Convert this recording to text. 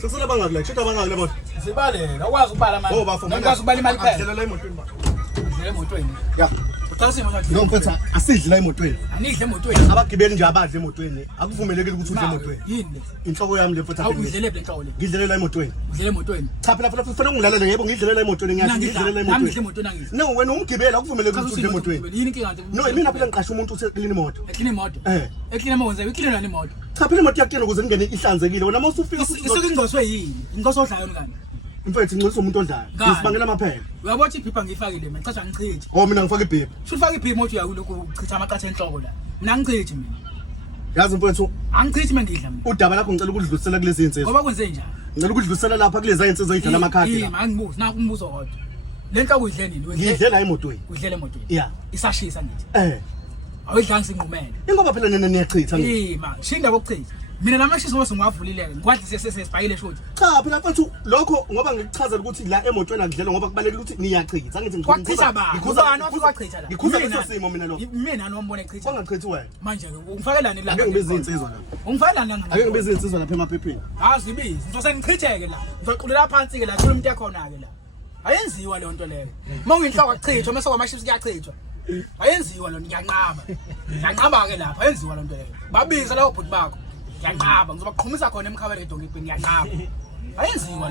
Sekusela bangakule, shida bangakule moto. Sibalela, ukwazi ukubala manje. Ngikwazi ukubala imali phela. Adlela la emotweni ba. Udlela emotweni. Ya. Uthasima ngathi. Lo mfethu asidli la emotweni. Anidle emotweni. Abagibeli nje abadle emotweni. Akuvumelekile ukuthi udle emotweni. Yini? Inhloko yami le mfethu apha. Awudlele inhloko le. Ngidlele la emotweni. Udlele emotweni. Cha phela kufanele ungilalele yebo ngidlele la emotweni ngiyathi ngidlele la Ngidle emotweni. emotweni angidle. No wena umgibeli akuvumelekile ukuthi udle emotweni. Yini inkinga nje? No mina phela ngiqasha umuntu useklini imoto. Eklina imoto. Eklina imoto, eklina nani imoto? Cha phela imoto yakuyena ukuze ngene ihlanzekile wena mawusufika Isuke ingcoswe yini? Ingcoso odlayo ngani? mfethu ngicela umuntu ondlayo. Ngisibangela amaphela. Uyabona iphipha ngifakile mina, chacha ngichithi. Oh mina ngifaka ibhipha. Sufaka iphipha imoto yakuloko uchitha amaqatha enhloko la. Mina ngichithi mina. Yazi mfethu Angichithi mangidla mina. udaba lakho ngicela ukudlulisela kulezi insizwa. Ngoba kwenze njani? Ngicela ukudlulisela lapha kulezi insizwa ezidlala amakhadi la. Angibuzi, naku umbuzo kodwa. Le nhloko udle nini? Ngidlela emotweni. Udlela emotweni. Yeah. Isashisa ngithi. Awudlanga sinqumele. Ingoba phela nina niyachitha ngithi. Ma, shinda bokuchitha. Mina namashisa ngoba singwavulileke. Ngwadlise sesibhayile shothi. Cha phela mfethu lokho ngoba ngikuchazela ukuthi la emotweni angidlela ngoba kubalekile ukuthi niyachitha. Angithi Kwachitha ba. Ngubani wafika la? Ngikhuza leso simo mina lo. Mina nombone echitha. Bangachithi wena. Manje ungifakelani la? Ake ngibize insizwa la. Ungifakelani la? Ake ngibize insizwa lapha emaphepheni. Azibizi. Ngizose ngichitheke la. Ngizoqulela phansi ke la thola umuntu yakhona ke la. Ayenziwa le nto leyo. Mawuyinhloko achithwa mase kwamashipsi kuyachithwa. Ayenziwa lo ngiyanqaba. Ngiyanqaba ke lapha ayenziwa lo nto leyo. Babiza lawo bhuti bakho. Ngiyanqaba ngizobaqhumisa khona emkhabaleni edongipini ngiyanqaba. Ayenziwa